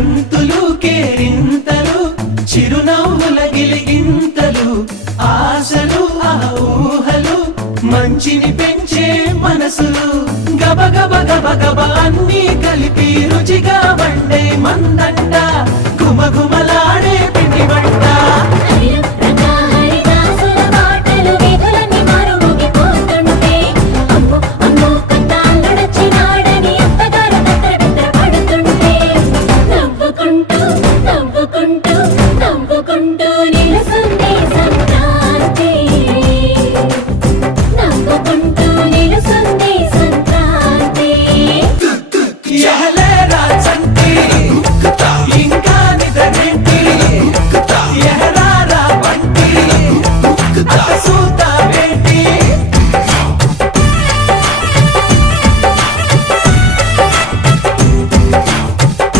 గంతులు కేరింతలు చిరునవ్వుల గిలిగింతలు ఆశలు ఆ ఊహలు మంచిని పెంచే మనసులు గబ గబ గబ గబ అన్నీ కలిపి రుచిగా